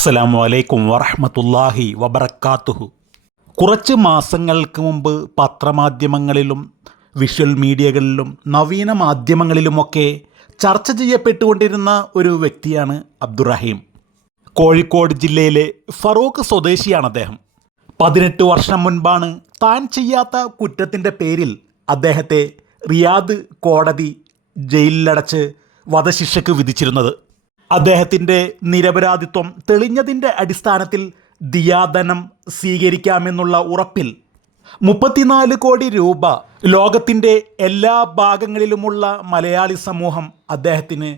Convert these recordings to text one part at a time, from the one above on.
അസ്സലാമു വലൈക്കും വറഹമത്തല്ലാഹി വബർക്കാത്തുഹു കുറച്ച് മാസങ്ങൾക്ക് മുമ്പ് പത്രമാധ്യമങ്ങളിലും വിഷ്വൽ മീഡിയകളിലും നവീന മാധ്യമങ്ങളിലുമൊക്കെ ചർച്ച ചെയ്യപ്പെട്ടുകൊണ്ടിരുന്ന ഒരു വ്യക്തിയാണ് അബ്ദുറഹീം. കോഴിക്കോട് ജില്ലയിലെ ഫറൂഖ് സ്വദേശിയാണ് അദ്ദേഹം. പതിനെട്ട് വർഷം മുൻപാണ് താൻ ചെയ്യാത്ത കുറ്റത്തിന്റെ പേരിൽ അദ്ദേഹത്തെ റിയാദ് കോടതി ജയിലിലടച്ച് വധശിക്ഷയ്ക്ക് വിധിച്ചിരുന്നത്. അദ്ദേഹത്തിന്റെ നിരപരാധിത്വം തെളിഞ്ഞതിന്റെ അടിസ്ഥാനത്തിൽ ദിയാദനം സ്വീകരിക്കാമെന്നുള്ള ഉറപ്പിൽ മുപ്പത്തിനാല് കോടി രൂപ ലോകത്തിന്റെ എല്ലാ ഭാഗങ്ങളിലുമുള്ള മലയാളി സമൂഹം അദ്ദേഹത്തിന്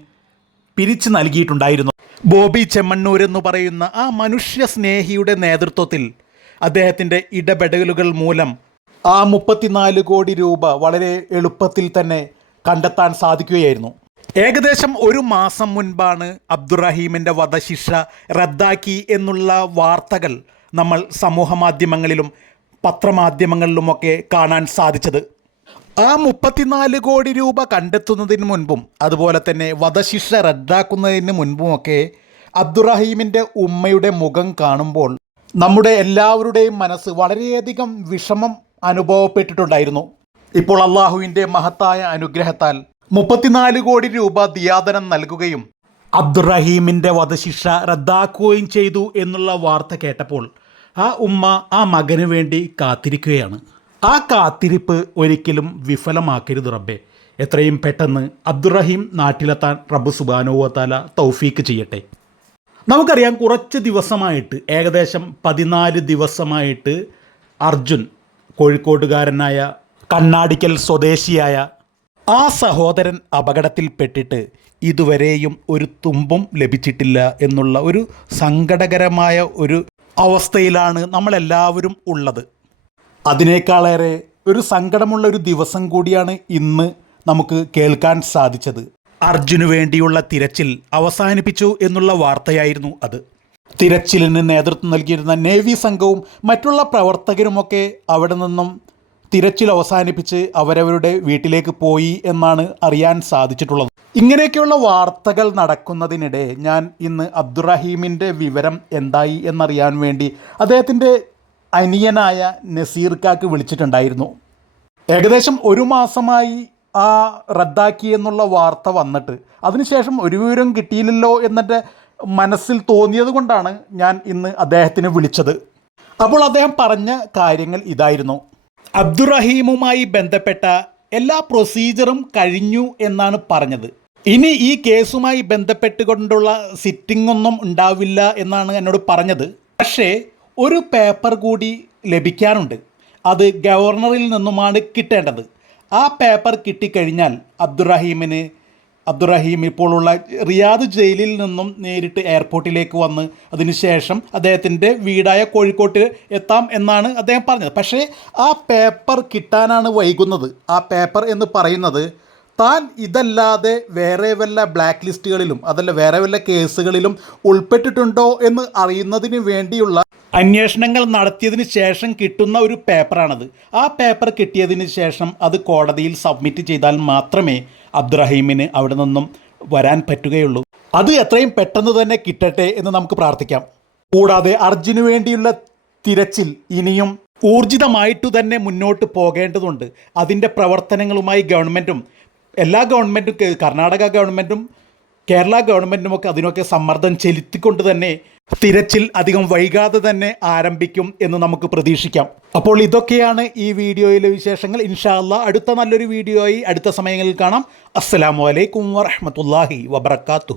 പിരിച്ചു നൽകിയിട്ടുണ്ടായിരുന്നു. ബോബി ചെമ്മണ്ണൂർ എന്ന് പറയുന്ന ആ മനുഷ്യ സ്നേഹിയുടെ നേതൃത്വത്തിൽ അദ്ദേഹത്തിന്റെ ഇടപെടലുകൾ മൂലം ആ മുപ്പത്തിനാല് കോടി രൂപ വളരെ എളുപ്പത്തിൽ തന്നെ കണ്ടെത്താൻ സാധിക്കുകയായിരുന്നു. ഏകദേശം ഒരു മാസം മുൻപാണ് അബ്ദുറഹീമിന്റെ വധശിക്ഷ റദ്ദാക്കി എന്നുള്ള വാർത്തകൾ നമ്മൾ സമൂഹ മാധ്യമങ്ങളിലും പത്രമാധ്യമങ്ങളിലുമൊക്കെ കാണാൻ സാധിച്ചത്. ആ മുപ്പത്തിനാല് കോടി രൂപ കണ്ടെത്തുന്നതിന് മുൻപും അതുപോലെ തന്നെ വധശിക്ഷ റദ്ദാക്കുന്നതിന് മുൻപുമൊക്കെ അബ്ദുറഹീമിന്റെ ഉമ്മയുടെ മുഖം കാണുമ്പോൾ നമ്മുടെ എല്ലാവരുടെയും മനസ്സ് വളരെയധികം വിഷമം അനുഭവപ്പെട്ടിട്ടുണ്ടായിരുന്നു. ഇപ്പോൾ അള്ളാഹുവിന്റെ മഹത്തായ അനുഗ്രഹത്താൽ മുപ്പത്തിനാല് കോടി രൂപ ദിയാദനം നൽകുകയും അബ്ദുറഹീമിന്റെ വധശിക്ഷ റദ്ദാക്കുകയും ചെയ്തു എന്നുള്ള വാർത്ത കേട്ടപ്പോൾ ആ ഉമ്മ ആ മകന് വേണ്ടി കാത്തിരിക്കുകയാണ്. ആ കാത്തിരിപ്പ് ഒരിക്കലും വിഫലമാക്കരുത് റബ്ബെ. എത്രയും പെട്ടെന്ന് അബ്ദുറഹീം നാട്ടിലെത്താൻ റബ്ബ് സുബാനുവത്താല തൗഫീക്ക് ചെയ്യട്ടെ. നമുക്കറിയാം കുറച്ച് ദിവസമായിട്ട് ഏകദേശം പതിനാല് ദിവസമായിട്ട് അർജുൻ കോഴിക്കോട്ടുകാരനായ കണ്ണാടിക്കൽ സ്വദേശിയായ ആ സഹോദരൻ അപകടത്തിൽപ്പെട്ടിട്ട് ഇതുവരെയും ഒരു തുമ്പും ലഭിച്ചിട്ടില്ല എന്നുള്ള ഒരു സങ്കടകരമായ ഒരു അവസ്ഥയിലാണ് നമ്മളെല്ലാവരും ഉള്ളത്. അതിനേക്കാളേറെ ഒരു സങ്കടമുള്ള ഒരു ദിവസം കൂടിയാണ് ഇന്ന് നമുക്ക് കേൾക്കാൻ സാധിച്ചത്. അർജുനു വേണ്ടിയുള്ള തിരച്ചിൽ അവസാനിപ്പിച്ചു എന്നുള്ള വാർത്തയായിരുന്നു അത്. തിരച്ചിലിന് നേതൃത്വം നൽകിയിരുന്ന നേവി സംഘവും മറ്റുള്ള പ്രവർത്തകരുമൊക്കെ അവിടെ നിന്നും തിരച്ചിൽ അവസാനിപ്പിച്ച് അവരവരുടെ വീട്ടിലേക്ക് പോയി എന്നാണ് അറിയാൻ സാധിച്ചിട്ടുള്ളത്. ഇങ്ങനെയൊക്കെയുള്ള വാർത്തകൾ നടക്കുന്നതിനിടെ ഞാൻ ഇന്ന് അബ്ദുറഹീമിന്റെ വിവരം എന്തായി എന്നറിയാൻ വേണ്ടി അദ്ദേഹത്തിന്റെ അനിയനായ നസീർ കാക്ക് വിളിച്ചിട്ടുണ്ടായിരുന്നു. ഏകദേശം ഒരു മാസമായി ആ റദ്ദാക്കി എന്നുള്ള വാർത്ത വന്നിട്ട് അതിനുശേഷം ഒരു വിവരം കിട്ടിയില്ലല്ലോ എന്നിട്ട് മനസ്സിൽ തോന്നിയത് കൊണ്ടാണ് ഞാൻ ഇന്ന് അദ്ദേഹത്തിന് വിളിച്ചത്. അപ്പോൾ അദ്ദേഹം പറഞ്ഞ കാര്യങ്ങൾ ഇതായിരുന്നു. അബ്ദുറഹീമുമായി ബന്ധപ്പെട്ട എല്ലാ പ്രൊസീജറും കഴിഞ്ഞു എന്നാണ് പറഞ്ഞത്. ഇനി ഈ കേസുമായി ബന്ധപ്പെട്ടുകൊണ്ടുള്ള സിറ്റിംഗ് ഒന്നും ഉണ്ടാവില്ല എന്നാണ് എന്നോട് പറഞ്ഞത്. പക്ഷേ ഒരു പേപ്പർ കൂടി ലഭിക്കാനുണ്ട്. അത് ഗവർണറിൽ നിന്നുമാണ് കിട്ടേണ്ടത്. ആ പേപ്പർ കിട്ടിക്കഴിഞ്ഞാൽ അബ്ദുറഹീമിന് അബ്ദുറഹീം ഇപ്പോഴുള്ള റിയാദ് ജയിലിൽ നിന്നും നേരിട്ട് എയർപോർട്ടിലേക്ക് വന്ന് അതിനുശേഷം അദ്ദേഹത്തിന്റെ വീടായ കോഴിക്കോട്ട് എത്താം എന്നാണ് അദ്ദേഹം പറഞ്ഞത്. പക്ഷേ ആ പേപ്പർ കിട്ടാനാണ് വൈകുന്നത്. ആ പേപ്പർ എന്ന് പറയുന്നത് താൻ ഇതല്ലാതെ വേറെ വല്ല ബ്ലാക്ക് ലിസ്റ്റുകളിലും അതല്ല വേറെ വല്ല കേസുകളിലും ഉൾപ്പെട്ടിട്ടുണ്ടോ എന്ന് അറിയുന്നതിന് വേണ്ടിയുള്ള അന്വേഷണങ്ങൾ നടത്തിയതിന് ശേഷം കിട്ടുന്ന ഒരു പേപ്പറാണത്. ആ പേപ്പർ കിട്ടിയതിന് ശേഷം അത് കോടതിയിൽ സബ്മിറ്റ് ചെയ്താൽ മാത്രമേ അബ്ദുറഹീമിന് അവിടെ നിന്നും വരാൻ പറ്റുകയുള്ളൂ. അത് എത്രയും പെട്ടെന്ന് തന്നെ കിട്ടട്ടെ എന്ന് നമുക്ക് പ്രാർത്ഥിക്കാം. കൂടാതെ അർജുന് വേണ്ടിയുള്ള തിരച്ചിൽ ഇനിയും ഊർജിതമായിട്ടു തന്നെ മുന്നോട്ട് പോകേണ്ടതുണ്ട്. അതിന്റെ പ്രവർത്തനങ്ങളുമായി ഗവൺമെന്റും എല്ലാ ഗവൺമെന്റും കർണാടക ഗവൺമെന്റും കേരള ഗവൺമെന്റുമൊക്കെ അതിനൊക്കെ സമ്മർദ്ദം ചെലുത്തിക്കൊണ്ട് തന്നെ തിരച്ചിൽ അധികം വൈകാതെ തന്നെ ആരംഭിക്കും എന്ന് നമുക്ക് പ്രതീക്ഷിക്കാം. അപ്പോൾ ഇതൊക്കെയാണ് ഈ വീഡിയോയിലെ വിശേഷങ്ങൾ. ഇൻഷാല്ല അടുത്ത നല്ലൊരു വീഡിയോയായി അടുത്ത സമയങ്ങളിൽ കാണാം. അസ്സലാമു അലൈക്കും വറഹമത്തല്ലാഹി വബർക്കാത്തു